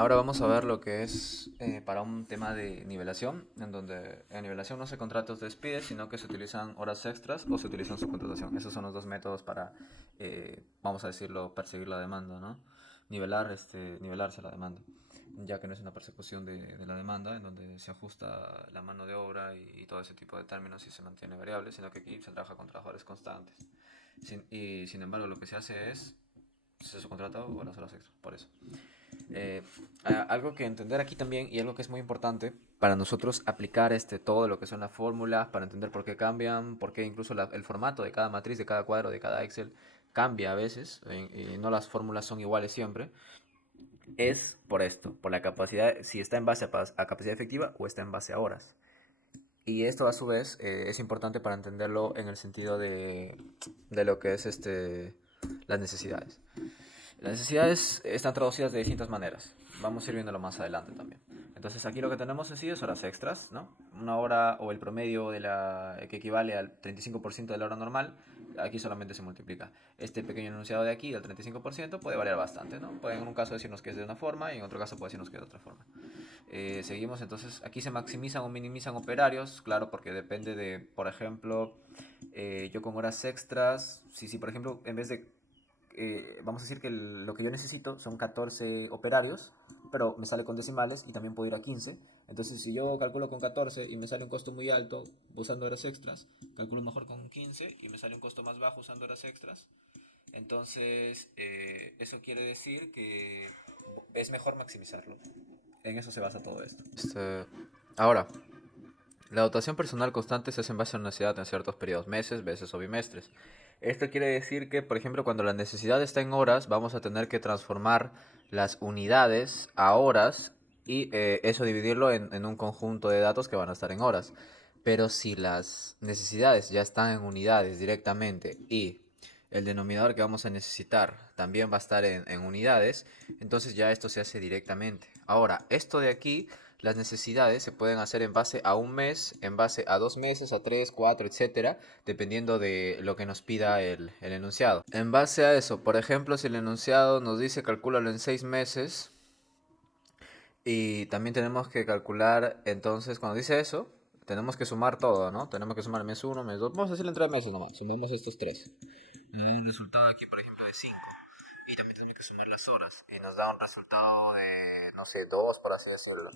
Ahora vamos a ver lo que es para un tema de nivelación, en donde en nivelación no se contrata o se despide, sino que se utilizan horas extras o se utilizan subcontratación. Esos son los dos métodos para, vamos a decirlo, perseguir la demanda, ¿no? Nivelarse la demanda, ya que no es una persecución de la demanda, en donde se ajusta la mano de obra y todo ese tipo de términos y se mantiene variable, sino que aquí se trabaja con trabajadores constantes. Y sin embargo, lo que se hace es, se subcontrata o las horas extras, por eso. Eh, Algo que entender aquí también y algo que es muy importante para nosotros aplicar todo lo que son las fórmulas, para entender por qué cambian, por qué incluso el formato de cada matriz, de cada cuadro, de cada Excel cambia a veces y no las fórmulas son iguales siempre, es por esto, por la capacidad, si está en base a capacidad efectiva o está en base a horas. Y esto a su vez es importante para entenderlo en el sentido de lo que es las necesidades. Las necesidades están traducidas de distintas maneras. Vamos a ir viéndolo más adelante también. Entonces aquí lo que tenemos en sí es horas extras, ¿no? Una hora o el promedio que equivale al 35% de la hora normal, aquí solamente se multiplica. Este pequeño enunciado de aquí, del 35%, puede variar bastante, ¿no? Puede en un caso decirnos que es de una forma y en otro caso puede decirnos que es de otra forma. Seguimos entonces, aquí se maximizan o minimizan operarios, claro, porque depende de, por ejemplo, yo con horas extras, si por ejemplo en vez de vamos a decir que lo que yo necesito son 14 operarios, pero me sale con decimales y también puedo ir a 15. Entonces, si yo calculo con 14 y me sale un costo muy alto usando horas extras, calculo mejor con 15 y me sale un costo más bajo usando horas extras. Entonces, eso quiere decir que es mejor maximizarlo. En eso se basa todo esto. Ahora, la dotación personal constante se hace en base a una necesidad en ciertos periodos, meses, veces o bimestres. Esto quiere decir que, por ejemplo, cuando la necesidad está en horas, vamos a tener que transformar las unidades a horas y eso dividirlo en un conjunto de datos que van a estar en horas. Pero si las necesidades ya están en unidades directamente y el denominador que vamos a necesitar también va a estar en unidades, entonces ya esto se hace directamente. Ahora, esto de aquí, las necesidades se pueden hacer en base a un mes, en base a 2 meses, a tres, cuatro, etcétera, dependiendo de lo que nos pida el enunciado. En base a eso, por ejemplo, si el enunciado nos dice calcúlalo en 6 meses, y también tenemos que calcular, entonces, cuando dice eso, tenemos que sumar todo, ¿no? Tenemos que sumar mes uno, mes 2. Vamos a decirle entre meses nomás. Sumamos estos tres. Nos da un resultado aquí, por ejemplo, de 5. Y también tenemos que sumar las horas. Y nos da un resultado de, no sé, 2 por así decirlo.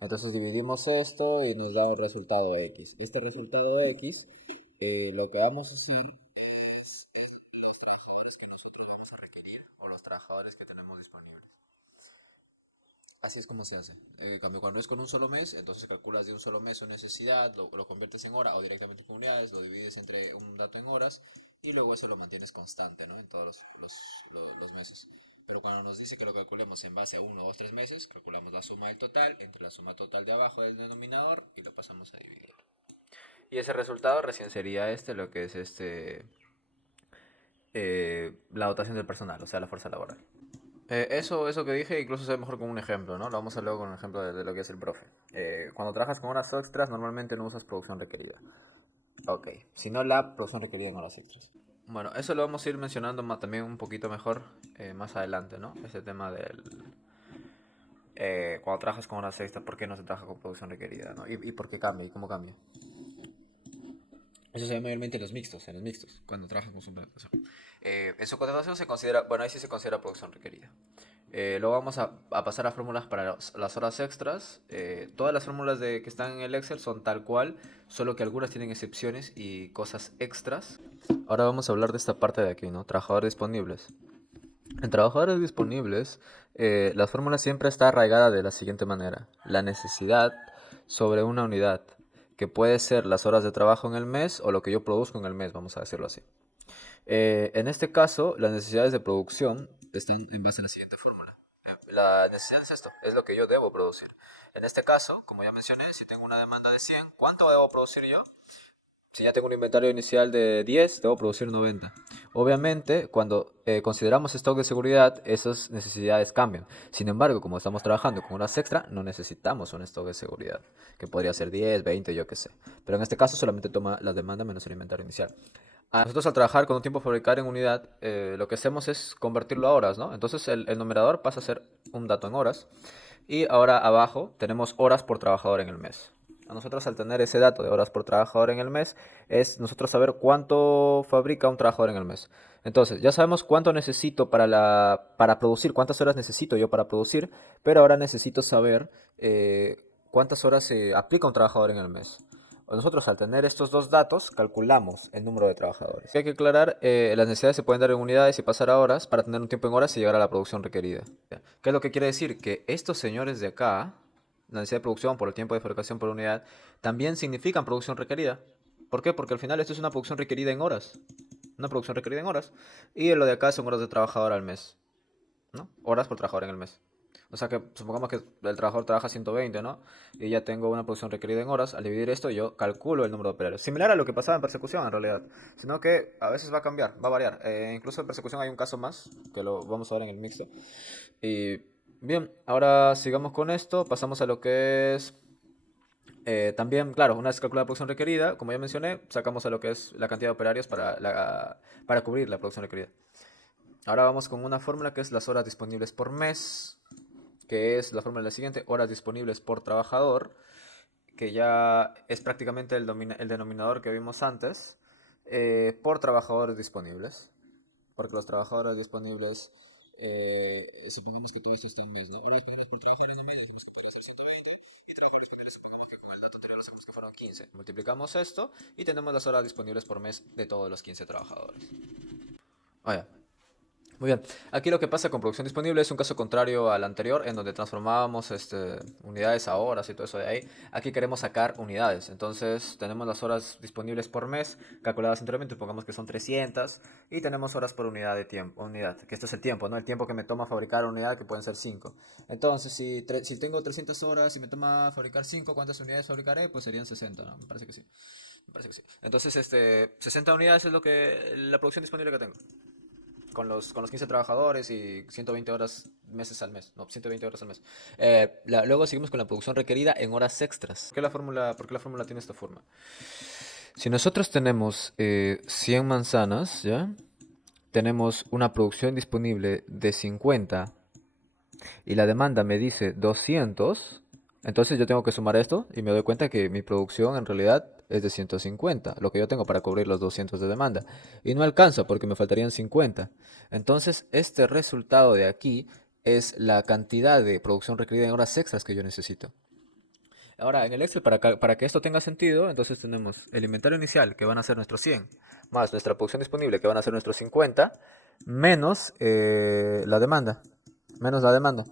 Entonces dividimos esto y nos da un resultado X. Este resultado X, lo que vamos a hacer es los trabajadores que nosotros vamos a requerir o los trabajadores que tenemos disponibles. Así es como se hace. Cambio, cuando es con un solo mes, entonces calculas de un solo mes su necesidad, lo conviertes en hora o directamente con unidades, lo divides entre un dato en horas y luego eso lo mantienes constante, ¿no? En todos los meses. Pero cuando nos dice que lo calculemos en base a 1, 2, 3 meses, calculamos la suma del total entre la suma total de abajo del denominador y lo pasamos a dividir. Y ese resultado recién sería lo que es la dotación del personal, o sea, la fuerza laboral. Eso que dije incluso se ve mejor con un ejemplo, ¿no? Lo vamos a ver luego con un ejemplo de lo que es el profe. Cuando trabajas con horas extras, normalmente no usas producción requerida. Ok, si no la producción requerida en horas extras. Bueno, eso lo vamos a ir mencionando también un poquito mejor más adelante, ¿no? Ese tema del... cuando trabajas con horas extras, ¿por qué no se trabaja con producción requerida, ¿no? Y por qué cambia y cómo cambia. Eso se ve mayormente en los mixtos, cuando trabajan con subcontratación. En subcontratación se considera, bueno, ahí sí se considera producción requerida. Luego vamos a pasar a fórmulas para las horas extras. Todas las fórmulas que están en el Excel son tal cual, solo que algunas tienen excepciones y cosas extras. Ahora vamos a hablar de esta parte de aquí, ¿no? Trabajadores disponibles. En trabajadores disponibles, la fórmula siempre está arraigada de la siguiente manera. La necesidad sobre una unidad, que puede ser las horas de trabajo en el mes o lo que yo produzco en el mes, vamos a decirlo así. En este caso, las necesidades de producción están en base a la siguiente fórmula. La necesidad es esto, es lo que yo debo producir. En este caso, como ya mencioné, si tengo una demanda de 100, ¿cuánto debo producir yo? Si ya tengo un inventario inicial de 10, debo producir 90. Obviamente, cuando consideramos stock de seguridad, esas necesidades cambian. Sin embargo, como estamos trabajando con horas extra, no necesitamos un stock de seguridad, que podría ser 10, 20, yo qué sé. Pero en este caso solamente toma la demanda menos el inventario inicial. A nosotros al trabajar con un tiempo fabricar en unidad, lo que hacemos es convertirlo a horas, ¿no? Entonces el numerador pasa a ser un dato en horas. Y ahora abajo tenemos horas por trabajador en el mes. A nosotros al tener ese dato de horas por trabajador en el mes, es nosotros saber cuánto fabrica un trabajador en el mes. Entonces, ya sabemos cuánto necesito para producir, cuántas horas necesito yo para producir, pero ahora necesito saber cuántas horas se aplica un trabajador en el mes. Nosotros al tener estos dos datos calculamos el número de trabajadores. Hay que aclarar, las necesidades se pueden dar en unidades y pasar a horas para tener un tiempo en horas y llegar a la producción requerida. ¿Qué es lo que quiere decir? Que estos señores de acá, la necesidad de producción por el tiempo de fabricación por unidad, también significan producción requerida. ¿Por qué? Porque al final esto es una producción requerida en horas. Una producción requerida en horas. Y lo de acá son horas de trabajador al mes, ¿no? Horas por trabajador en el mes. O sea que supongamos que el trabajador trabaja 120, ¿no? Y ya tengo una producción requerida en horas. Al dividir esto, yo calculo el número de operarios. Similar a lo que pasaba en persecución, en realidad. Sino que a veces va a cambiar, va a variar. Incluso en persecución hay un caso más, que lo vamos a ver en el mixto. Y bien, ahora sigamos con esto. Pasamos a lo que es también, claro, una vez calculada la producción requerida, como ya mencioné, sacamos a lo que es la cantidad de operarios para cubrir la producción requerida. Ahora vamos con una fórmula que es las horas disponibles por mes, que es la fórmula la siguiente: horas disponibles por trabajador, que ya es prácticamente el denominador que vimos antes, por trabajadores disponibles, porque los trabajadores disponibles, supongamos que todo esto está en mes, ¿no? Horas disponibles por trabajador en el mes, dijimos que podría ser 120, y trabajadores disponibles, supongamos que con el dato anterior lo hacemos que fueron 15. Multiplicamos esto y tenemos las horas disponibles por mes de todos los 15 trabajadores. Vaya. Muy bien, aquí lo que pasa con producción disponible es un caso contrario al anterior, en donde transformábamos unidades a horas y todo eso de ahí. Aquí queremos sacar unidades, entonces tenemos las horas disponibles por mes calculadas anteriormente, supongamos que son 300, y tenemos horas por unidad de tiempo, que esto es el tiempo, ¿no? El tiempo que me toma fabricar una unidad, que pueden ser 5. Entonces, si tengo 300 horas y me toma fabricar 5, ¿cuántas unidades fabricaré? Pues serían 60, ¿no? Me parece que sí. Me parece que sí. Entonces, 60 unidades es la producción disponible que tengo con los 15 trabajadores y 120 horas meses al mes, no, 120 horas al mes. Luego seguimos con la producción requerida en horas extras. ¿Por qué la fórmula tiene esta forma? Si nosotros tenemos 100 manzanas, ¿ya? Tenemos una producción disponible de 50 y la demanda me dice 200, entonces yo tengo que sumar esto y me doy cuenta que mi producción en realidad es de 150, lo que yo tengo para cubrir los 200 de demanda. Y no alcanza porque me faltarían 50. Entonces este resultado de aquí es la cantidad de producción requerida en horas extras que yo necesito. Ahora, en el Excel, para que esto tenga sentido, entonces tenemos el inventario inicial, que van a ser nuestros 100, más nuestra producción disponible, que van a ser nuestros 50, menos la demanda. Menos la demanda.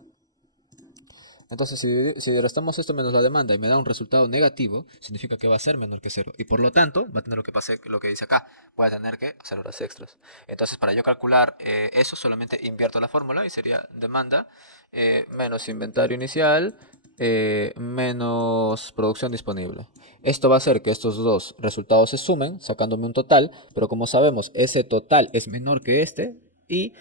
Entonces, si restamos esto menos la demanda y me da un resultado negativo, significa que va a ser menor que cero. Y por lo tanto, va a tener lo que dice acá. Voy a tener que hacer horas extras. Entonces, para yo calcular eso, solamente invierto la fórmula y sería demanda menos inventario inicial menos producción disponible. Esto va a hacer que estos dos resultados se sumen, sacándome un total, pero como sabemos, ese total es menor que este, y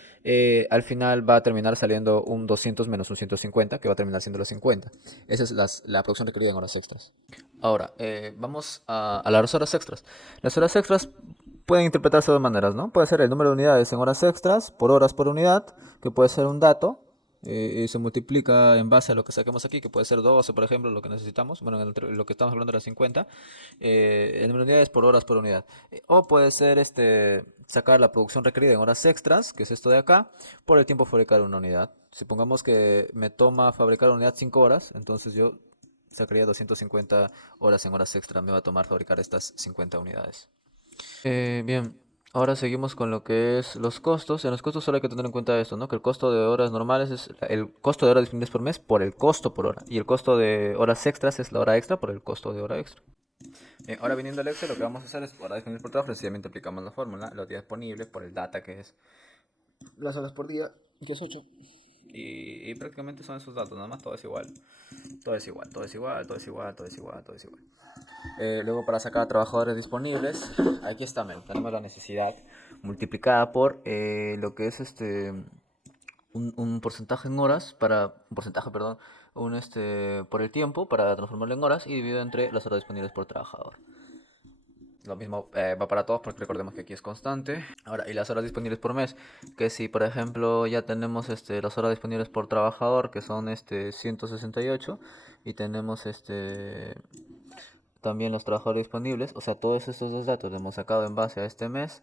al final va a terminar saliendo un 200 menos un 150, que va a terminar siendo los 50. Esa es la producción requerida en horas extras. Ahora, vamos a las horas extras. Las horas extras pueden interpretarse de dos maneras, ¿no? Puede ser el número de unidades en horas extras, por horas por unidad, que puede ser un dato, y se multiplica en base a lo que saquemos aquí, que puede ser 12, por ejemplo, lo que necesitamos. Bueno, lo que estamos hablando era 50. El número de unidades por horas por unidad. O puede ser sacar la producción requerida en horas extras, que es esto de acá, por el tiempo de fabricar una unidad. Supongamos que me toma fabricar una unidad 5 horas, entonces yo sacaría 250 horas en horas extras. Me va a tomar fabricar estas 50 unidades. Bien, ahora seguimos con lo que es los costos. En los costos solo hay que tener en cuenta esto, ¿no? Que el costo de horas normales es el costo de horas disponibles por mes por el costo por hora. Y el costo de horas extras es la hora extra por el costo de hora extra. Ahora viniendo al Excel, lo que vamos a hacer es horas disponibles por trabajo. Sencillamente aplicamos la fórmula, los días disponibles por el data, que es las horas por día, que es 8. Y prácticamente son esos datos, nada más todo es igual. Todo es igual, todo es igual, todo es igual, todo es igual, todo es igual. Luego para sacar trabajadores disponibles, aquí está, tenemos la necesidad multiplicada por lo que es un porcentaje en horas un porcentaje, perdón, por el tiempo para transformarlo en horas y dividido entre las horas disponibles por trabajador. Lo mismo va para todos porque recordemos que aquí es constante. Ahora, y las horas disponibles por mes, que si por ejemplo ya tenemos las horas disponibles por trabajador, que son 168, y tenemos también los trabajadores disponibles, o sea, todos estos dos datos los hemos sacado en base a este mes.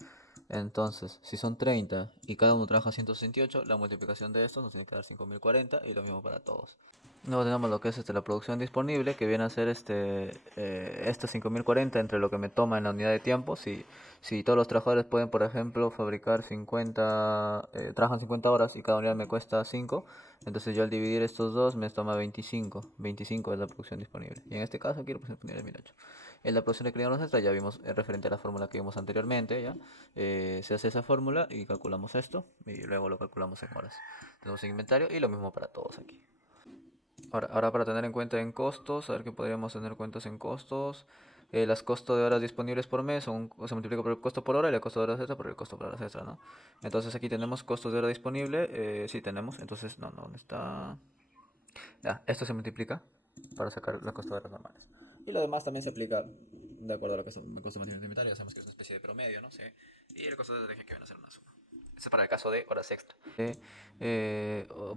Entonces, si son 30 y cada uno trabaja 168, la multiplicación de estos nos tiene que dar 5040 y lo mismo para todos. Luego tenemos lo que es la producción disponible, que viene a ser este 5040 entre lo que me toma en la unidad de tiempo. Si todos los trabajadores pueden, por ejemplo, fabricar 50, trabajan 50 horas y cada unidad me cuesta 5, entonces yo al dividir estos dos me toma 25. 25 es la producción disponible. Y en este caso aquí la producción disponible es 1008. En la producción requerida nuestra ya vimos referente a la fórmula que vimos anteriormente, ¿ya? Se hace esa fórmula y calculamos esto y luego lo calculamos en horas. Tenemos el inventario y lo mismo para todos aquí. Ahora para tener en cuenta en costos, a ver qué podríamos tener cuentas en costos. Las costos de horas disponibles por mes se multiplica por el costo por hora y el costo de horas extra por el costo por horas extra, ¿no? Entonces aquí tenemos costos de hora disponible, sí tenemos, entonces no, ¿dónde está? Ya, esto se multiplica para sacar la costo de horas normales. Y lo demás también se aplica de acuerdo a lo que es el costo de mantenimiento inventario, sabemos que es una especie de promedio, ¿no? Sí. Y el costo de estrategia que viene a ser una suma. Eso es para el caso de horas extra.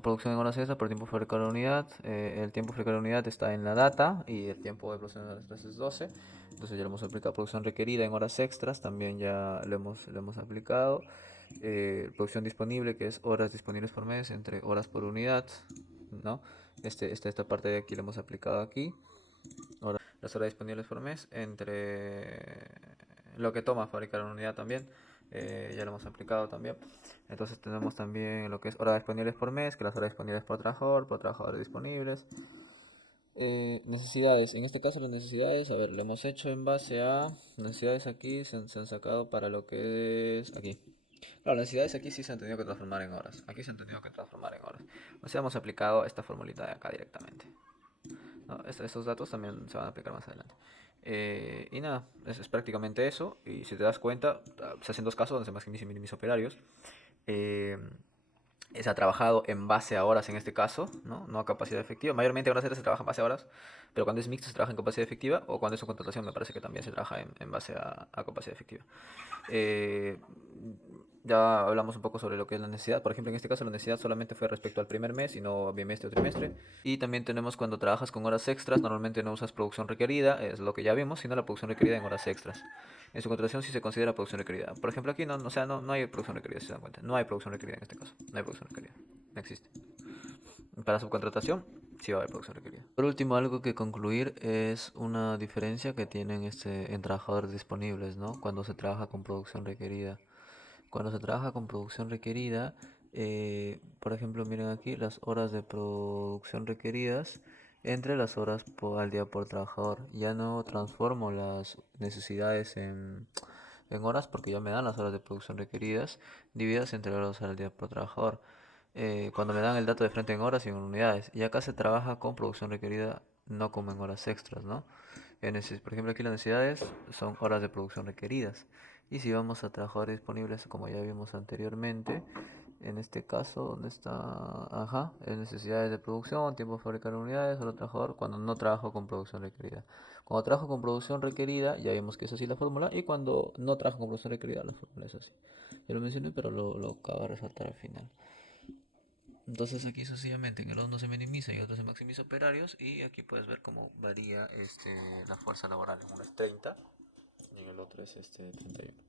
Producción en horas extra por tiempo fabricado de la unidad. El tiempo fabricado de la unidad está en la data y el tiempo de producción en horas extras es 12. Entonces ya lo hemos aplicado. Producción requerida en horas extras también ya lo hemos aplicado. Producción disponible, que es horas disponibles por mes entre horas por unidad, ¿no? Esta parte de aquí lo hemos aplicado aquí. Ahora, las horas disponibles por mes entre lo que toma fabricar una unidad también, ya lo hemos aplicado también. Entonces tenemos también lo que es horas disponibles por mes, que las horas disponibles por trabajadores disponibles. Necesidades, en este caso las necesidades, a ver, lo hemos hecho en base a necesidades aquí, se han sacado para lo que es aquí. Claro, las necesidades aquí sí se han tenido que transformar en horas, aquí se han tenido que transformar en horas. O sea, hemos aplicado esta formulita de acá directamente. ¿No? Estos datos también se van a aplicar más adelante. Y nada, es prácticamente eso. Y si te das cuenta, se hacen dos casos donde se maximiza y minimiza operarios. Eh, se ha trabajado en base a horas en este caso, ¿no? No a capacidad efectiva. Mayormente en horas se trabaja en base a horas, pero cuando es mixto se trabaja en capacidad efectiva o cuando es su contratación me parece que también se trabaja en base a capacidad efectiva. Eh, ya hablamos un poco sobre lo que es la necesidad. Por ejemplo, en este caso la necesidad solamente fue respecto al primer mes y no bimestre o trimestre. Y también tenemos cuando trabajas con horas extras, normalmente no usas producción requerida, es lo que ya vimos, sino la producción requerida en horas extras. En su contratación sí se considera producción requerida. Por ejemplo, aquí no, o sea, no hay producción requerida, si se dan cuenta. No hay producción requerida en este caso. No hay producción requerida. No existe. Para subcontratación, sí va a haber producción requerida. Por último, algo que concluir es una diferencia que tienen en trabajadores disponibles, ¿no? Cuando se trabaja con producción requerida. Cuando se trabaja con producción requerida, por ejemplo, miren aquí las horas de producción requeridas entre las horas al día por trabajador. Ya no transformo las necesidades en horas porque ya me dan las horas de producción requeridas divididas entre horas al día por trabajador. Cuando me dan el dato de frente en horas y en unidades. Y acá se trabaja con producción requerida, no como en horas extras, ¿no? Por ejemplo, aquí las necesidades son horas de producción requeridas. Y si vamos a trabajadores disponibles, como ya vimos anteriormente, en este caso, ¿dónde está? Ajá, es necesidades de producción, tiempo de fabricar unidades, solo trabajador, cuando no trabajo con producción requerida. Cuando trabajo con producción requerida, ya vimos que es así la fórmula, y cuando no trabajo con producción requerida, la fórmula es así. Ya lo mencioné, pero lo acabo de resaltar al final. Entonces aquí sencillamente en el uno se minimiza y otro se maximiza operarios y aquí puedes ver cómo varía la fuerza laboral. En uno es 30 y en el otro es 31.